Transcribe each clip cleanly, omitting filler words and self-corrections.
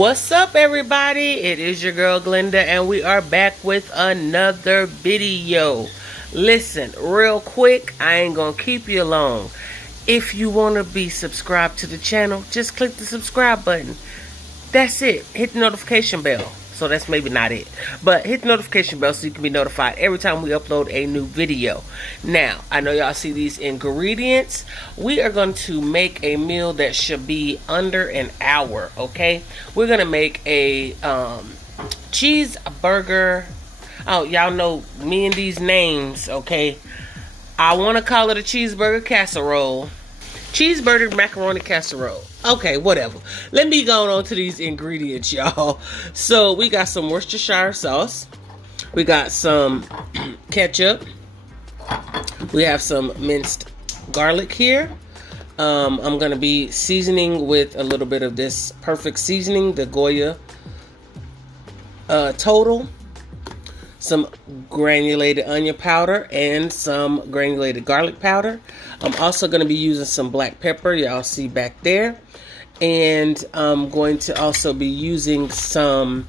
What's up, everybody? It is your girl Glenda, and we are back with another video. Listen, real quick, I ain't gonna keep you long. If you want to be subscribed to the channel, just click the subscribe button. That's it. Hit the notification bell. So that's maybe not it, but hit the notification bell so you can be notified every time we upload a new video. Now, I know y'all see these ingredients. We are going to make a meal that should be under an hour, okay? We're going to make a cheeseburger. Oh, y'all know me and these names, okay? I want to call it a cheeseburger casserole. Cheeseburger macaroni casserole. Okay, whatever. Let me go on to these ingredients, y'all. So we got some Worcestershire sauce. We got some ketchup. We have some minced garlic here. I'm going to be seasoning with a little bit of this perfect seasoning, the Goya Total. Some granulated onion powder and some granulated garlic powder. I'm also going to be using some black pepper, y'all see back there. And I'm going to also be using some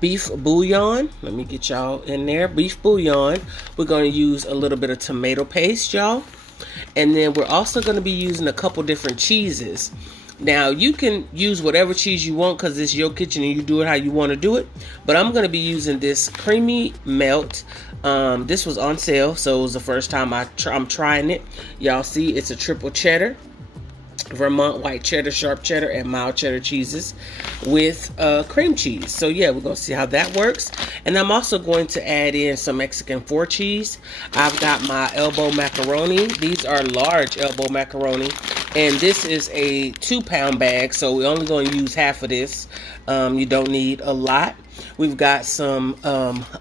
beef bouillon. Let me get y'all in there. Beef bouillon. We're going to use a little bit of tomato paste, y'all. And then we're also going to be using a couple different cheeses. Now, you can use whatever cheese you want because it's your kitchen and you do it how you want to do it. But I'm going to be using this creamy melt. This was on sale, so it was the first time I'm trying it. Y'all see, it's a triple cheddar, Vermont white cheddar, sharp cheddar, and mild cheddar cheeses with cream cheese. So yeah, we're going to see how that works. And I'm also going to add in some Mexican 4 cheese. I've got my elbow macaroni. These are large elbow macaroni. And this is a 2-pound bag, so we're only going to use half of this. You don't need a lot. We've got some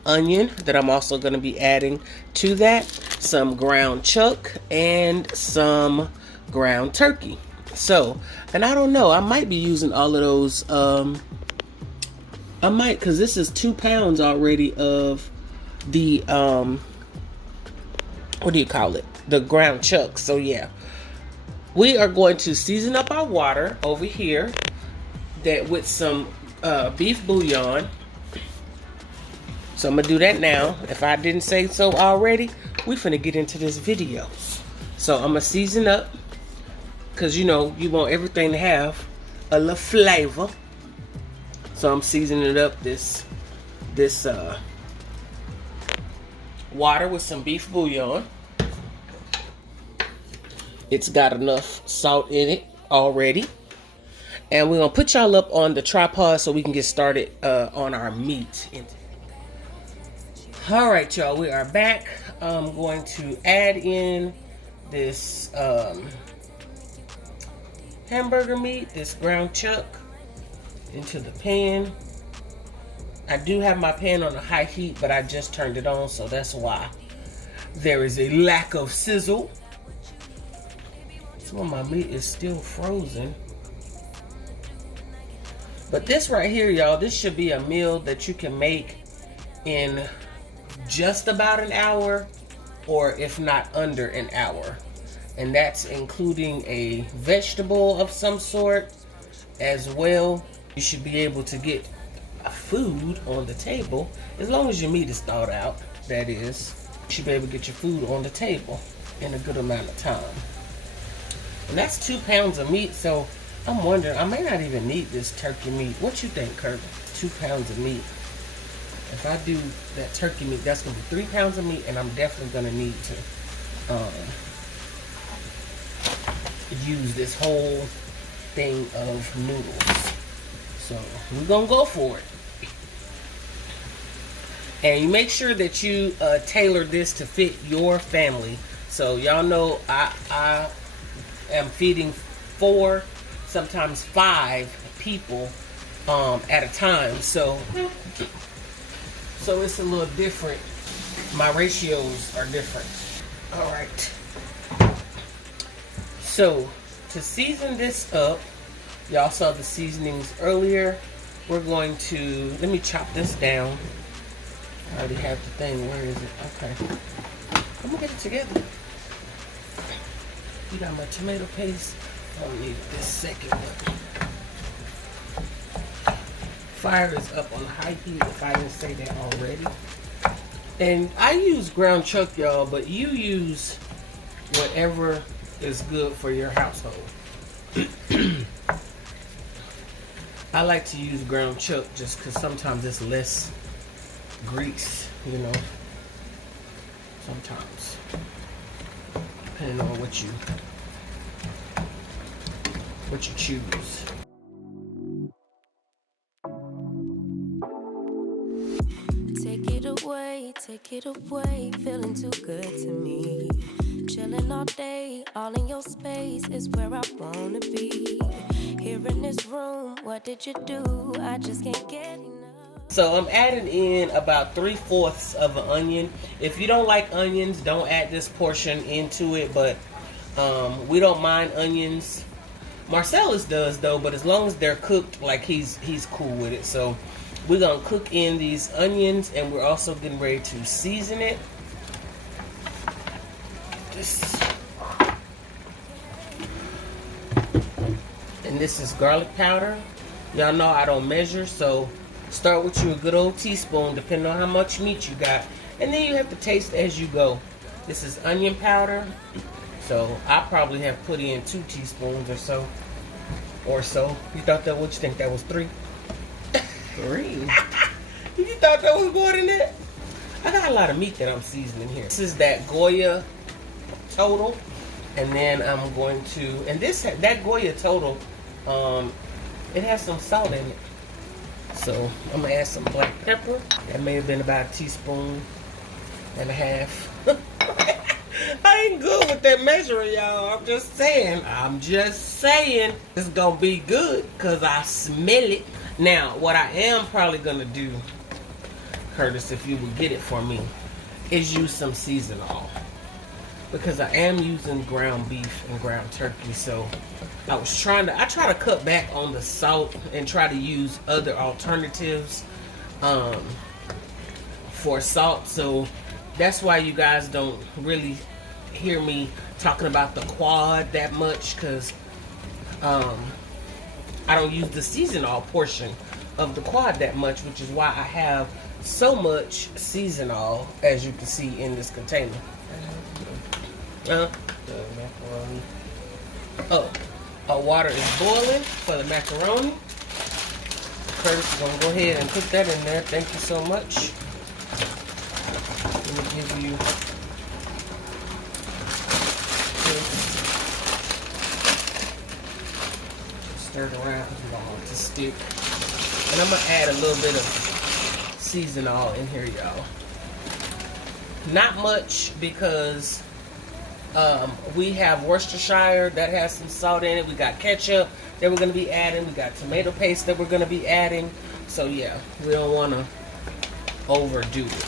onion that I'm also going to be adding to that. Some ground chuck and some ground turkey. So, and I don't know, I might be using all of those. I might, because this is 2 pounds already of the, what do you call it? The ground chuck. So yeah. We are going to season up our water over here that with some beef bouillon. So I'm going to do that now. If I didn't say so already, we finna get into this video. So I'm going to season up because, you know, you want everything to have a little flavor. So I'm seasoning up this water with some beef bouillon. It's got enough salt in it already. And we're going to put y'all up on the tripod so we can get started on our meat. All right, y'all, we are back. I'm going to add in this hamburger meat, this ground chuck, into the pan. I do have my pan on a high heat, but I just turned it on, so that's why there is a lack of sizzle. Some of my meat is still frozen. But this right here, y'all, this should be a meal that you can make in just about an hour, or if not under an hour. And that's including a vegetable of some sort as well. You should be able to get food on the table, as long as your meat is thawed out, that is. You should be able to get your food on the table in a good amount of time. And that's 2 pounds of meat, so I'm wondering, I may not even need this turkey meat. What you think, Kirby? 2 pounds of meat. If I do that turkey meat, that's going to be 3 pounds of meat, and I'm definitely going to need to use this whole thing of noodles. So we're going to go for it. And you make sure that you tailor this to fit your family. So y'all know I am feeding 4, sometimes 5 people at a time. So it's a little different. My ratios are different. All right. So to season this up, y'all saw the seasonings earlier. We're going to, let me chop this down. I already have the thing. Where is it? Okay. I'm gonna get it together. You got my tomato paste. I don't need it this second one. Fire is up on high heat if I didn't say that already. And I use ground chuck, y'all, but you use whatever is good for your household. I like to use ground chuck just because sometimes it's less grease, you know. Sometimes, depending on what you choose. Take it away, feeling too good to me. Chilling all day, all in your space is where I wanna be. Here in this room, what did you do? I just can't get enough. So I'm adding in about 3/4 of an onion. If you don't like onions, don't add this portion into it, but we don't mind onions. Marcellus does though, but as long as they're cooked, like he's cool with it. So we're gonna cook in these onions, and we're also getting ready to season it. And this is garlic powder. Y'all know I don't measure, so start with you a good old teaspoon, depending on how much meat you got, and then you have to taste as you go. This is onion powder, so I probably have put in 2 teaspoons or so. You thought that? What you think that was 3? 3. You thought that was more than that? I got a lot of meat that I'm seasoning here. This is that Goya Total, and then I'm going to, and that Goya Total, it has some salt in it. So I'm gonna add some black pepper. That may have been about 1.5 teaspoons. I ain't good with that measuring, y'all. I'm just saying. It's gonna be good because I smell it. Now, what I am probably gonna do, Curtis, if you would get it for me, is use some seasonal. Because I am using ground beef and ground turkey, so I try to cut back on the salt and try to use other alternatives for salt. So that's why you guys don't really hear me talking about the quad that much, because I don't use the seasonal portion of the quad that much, which is why I have so much seasonal, as you can see in this container. The macaroni. Oh, our water is boiling for the macaroni. Curtis is going to go ahead and put that in there. Thank you so much. Let me give you this. Stir it around because we don't want it to stick. And I'm going to add a little bit of seasonal in here, y'all. Not much, because we have Worcestershire that has some salt in it. We got ketchup that we're going to be adding. We got tomato paste that we're going to be adding. So yeah, we don't want to overdo it.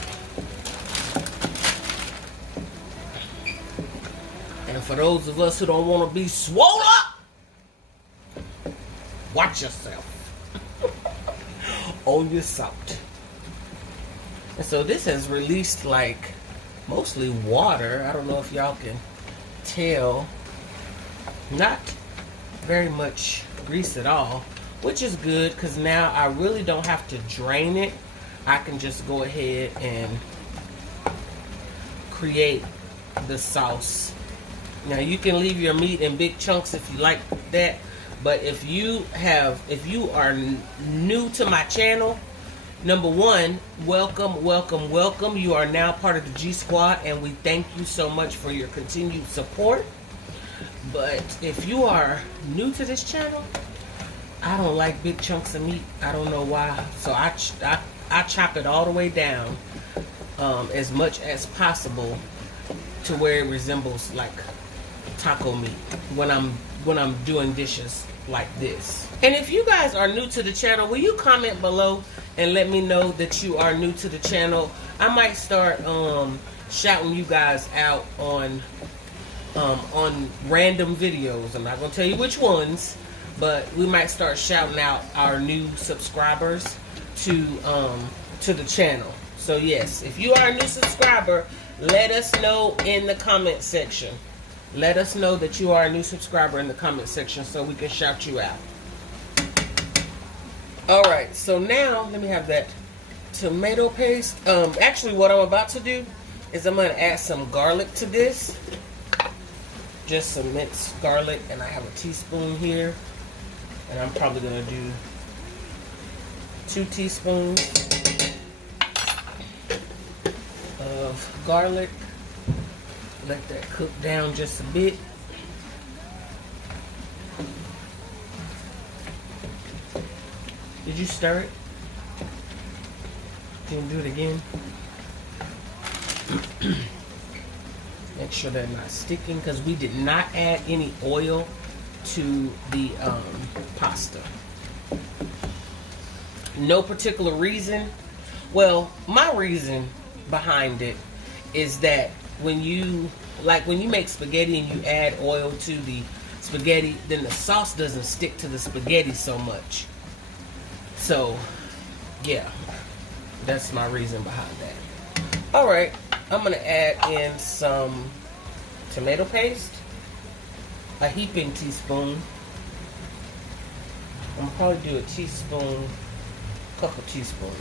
And for those of us who don't want to be swole up, watch yourself on your salt. And so this has released like mostly water. I don't know if y'all can tell. Not very much grease at all, which is good, because now I really don't have to drain it. I can just go ahead and create the sauce. Now you can leave your meat in big chunks if you like that, but if you are new to my channel, number one, welcome. You are now part of the G Squad, and we thank you so much for your continued support. But if you are new to this channel, I don't like big chunks of meat. I don't know why. So I chop it all the way down as much as possible to where it resembles like taco meat when I'm doing dishes like this. And if you guys are new to the channel, will you comment below and let me know that you are new to the channel? I might start shouting you guys out on random videos. I'm not gonna tell you which ones, but we might start shouting out our new subscribers to the channel. So yes, if you are a new subscriber, let us know in the comment section. Let us know that you are a new subscriber in the comment section so we can shout you out. All right, so now let me have that tomato paste. Actually, what I'm about to do is I'm gonna add some garlic to this. Just some minced garlic, and I have a teaspoon here, and I'm probably gonna do 2 teaspoons of garlic. Let that cook down just a bit. Did you stir it? Can you do it again? Make sure they're not sticking, because we did not add any oil to the pasta. No particular reason. Well, my reason behind it is that when you make spaghetti and you add oil to the spaghetti, then the sauce doesn't stick to the spaghetti so much. So, yeah, that's my reason behind that. All right, I'm gonna add in some tomato paste, a heaping teaspoon. I'm gonna probably do a teaspoon, couple teaspoons,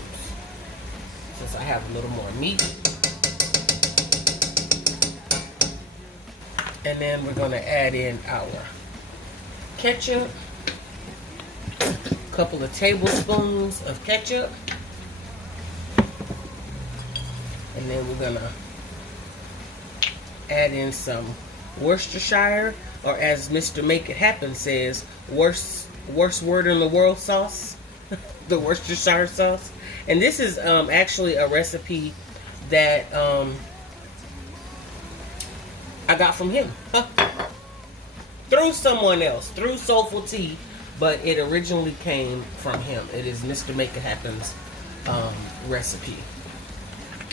since I have a little more meat. And then we're gonna add in our ketchup. Couple of tablespoons of ketchup, and then we're gonna add in some Worcestershire, or as Mr. Make It Happen says, worst word in the world sauce, the Worcestershire sauce. And this is actually a recipe that I got from him through someone else, through Soulful Tea. But it originally came from him. It is Mr. Make It Happen's recipe.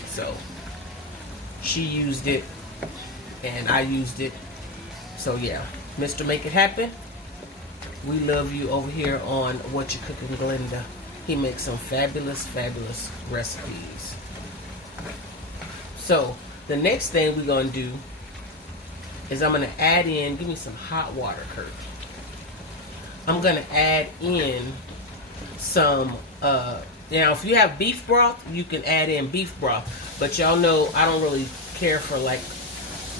So she used it and I used it. So yeah, Mr. Make It Happen, we love you over here on Whatcha Cookin Glenda. He makes some fabulous, fabulous recipes. So the next thing we're gonna do is I'm gonna add in, give me some hot water, Kurt. I'm gonna add in some, now if you have beef broth, you can add in beef broth. But y'all know I don't really care for like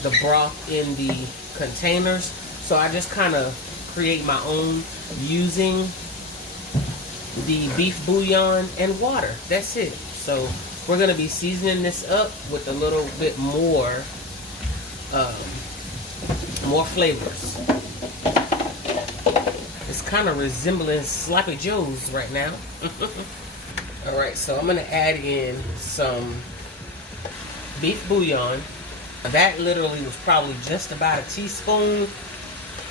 the broth in the containers. So I just kind of create my own using the beef bouillon and water. That's it. So we're gonna be seasoning this up with a little bit more flavors. It's kind of resembling Sloppy Joe's right now. Alright, so I'm going to add in some beef bouillon. That literally was probably just about a teaspoon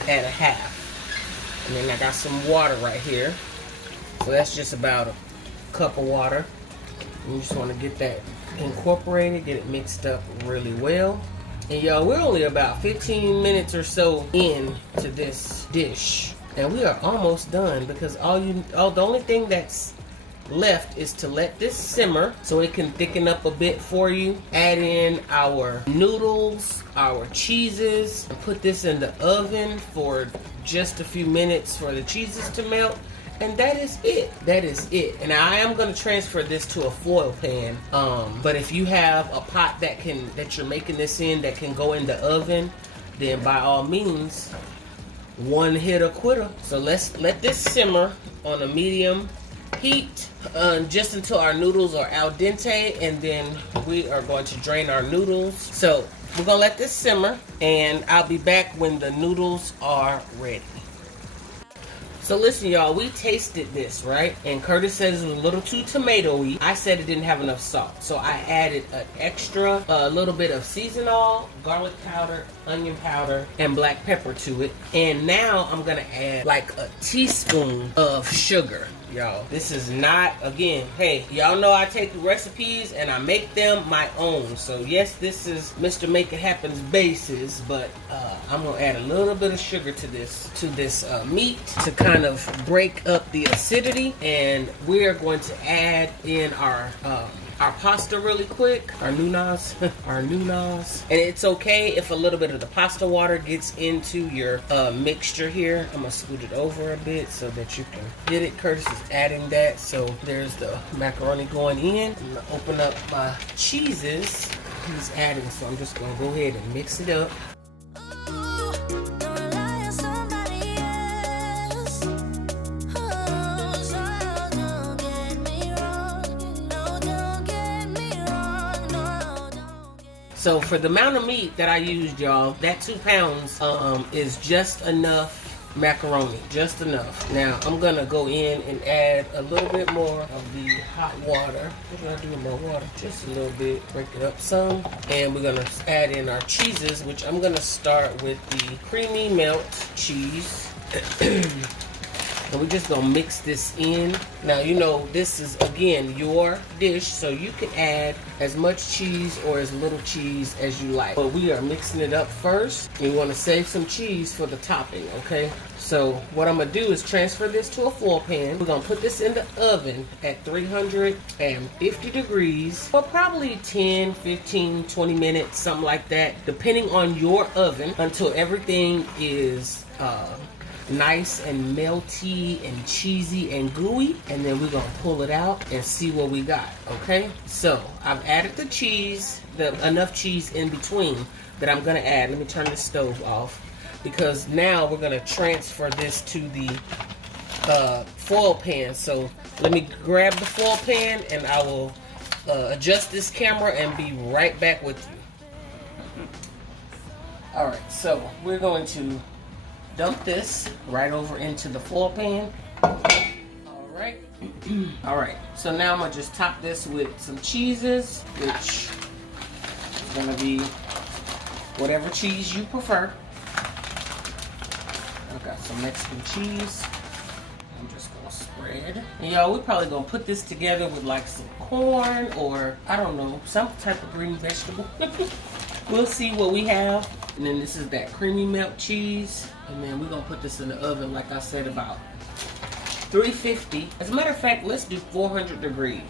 and a half. And then I got some water right here. So that's just about a cup of water. You just want to get that incorporated, get it mixed up really well. And y'all, we're only about 15 minutes or so into this dish. And we are almost done, because the only thing that's left is to let this simmer so it can thicken up a bit for you. Add in our noodles, our cheeses, and put this in the oven for just a few minutes for the cheeses to melt. And that is it. That is it. And I am going to transfer this to a foil pan. But if you have a pot that you're making this in that can go in the oven, then by all means, one hit or quitter. So let's let this simmer on a medium heat just until our noodles are al dente, and then we are going to drain our noodles. So we're gonna let this simmer, and I'll be back when the noodles are ready. So listen, y'all, we tasted this, right? And Curtis says it was a little too tomatoey. I said it didn't have enough salt. So I added an extra, a little bit of seasonal, garlic powder, onion powder, and black pepper to it. And now I'm going to add like a teaspoon of sugar. Y'all, this is not, again, hey, y'all know I take recipes and I make them my own. So yes, this is Mr. Make It Happen's basis, but I'm gonna add a little bit of sugar to this meat to kind of break up the acidity. And we are going to add in our pasta really quick, our nounas, and it's okay if a little bit of the pasta water gets into your mixture here. I'm gonna scoot it over a bit so that you can get it. Curtis is adding that. So there's the macaroni going in. I'm gonna open up my cheeses. He's adding, so I'm just gonna go ahead and mix it up. So for the amount of meat that I used, y'all, that 2 pounds is just enough macaroni, just enough. Now I'm gonna go in and add a little bit more of the hot water. What should I do with more water? Just a little bit, break it up some. And we're gonna add in our cheeses, which I'm gonna start with the creamy melt cheese. And we're just gonna mix this in. Now, you know, this is, again, your dish, so you can add as much cheese or as little cheese as you like. But we are mixing it up first. And you wanna save some cheese for the topping, okay? So what I'm gonna do is transfer this to a foil pan. We're gonna put this in the oven at 350 degrees for probably 10, 15, 20 minutes, something like that, depending on your oven, until everything is nice and melty and cheesy and gooey. And then we're gonna pull it out and see what we got. Okay, so I've added the cheese, enough cheese in between that I'm gonna add. Let me turn the stove off, because now we're gonna transfer this to the foil pan. So let me grab the foil pan and I will adjust this camera and be right back with you. All right, so we're going to dump this right over into the foil pan. All right. All right, so now I'm gonna just top this with some cheeses, which is gonna be whatever cheese you prefer. I've got some Mexican cheese. I'm just gonna spread. And y'all, we're probably gonna put this together with like some corn or, I don't know, some type of green vegetable. We'll see what we have. And then this is that creamy melt cheese. And then we're gonna put this in the oven, like I said, about 350. As a matter of fact, let's do 400 degrees.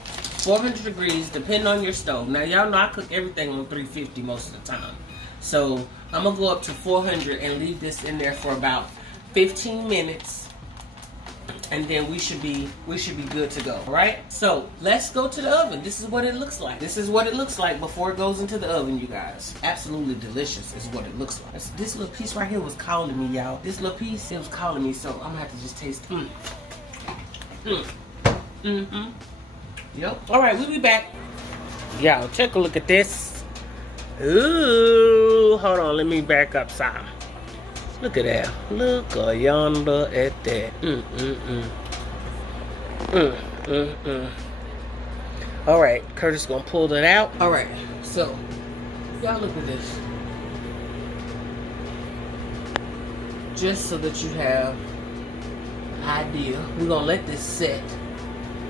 400 degrees, depending on your stove. Now, y'all know I cook everything on 350 most of the time. So I'm gonna go up to 400 and leave this in there for about 15 minutes. And then we should be good to go. All right, so let's go to the oven. This is what it looks like. This is what it looks like before it goes into the oven, you guys. Absolutely delicious is what it looks like. This little piece right here was calling me, y'all. This little piece, it was calling me, so I'm gonna have to just taste it. Yep. All right, we'll be back. Y'all, take a look at this. Ooh, hold on, let me back up some. Look at that. Look yonder at that. All right, Curtis gonna pull that out. All right, so y'all look at this. Just so that you have an idea, we're gonna let this set.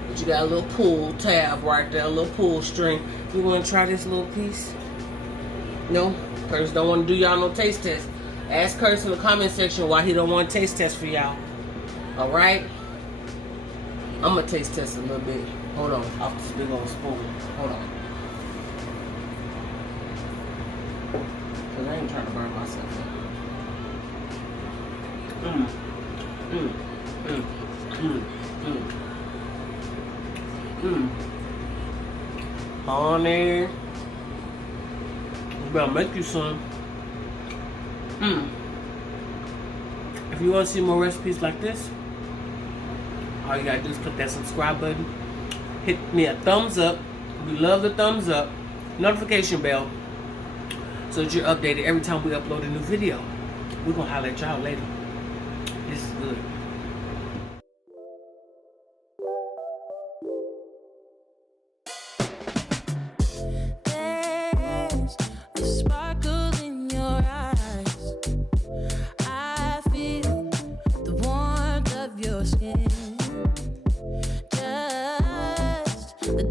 But you got a little pull tab right there, a little pull string. You wanna try this little piece? No? Curtis don't wanna do y'all no taste test. Ask Curtis in the comment section why he don't want a taste test for y'all. All right? I'm gonna taste test a little bit. Hold on, off this big old spoon. Hold on. Cause I ain't trying to burn myself up. Honey, you better make you some. If you want to see more recipes like this, all you gotta do is click that subscribe button. Hit me a thumbs up. We love the thumbs up. Notification bell, so that you're updated every time we upload a new video. We're gonna holler at y'all later. This is good. The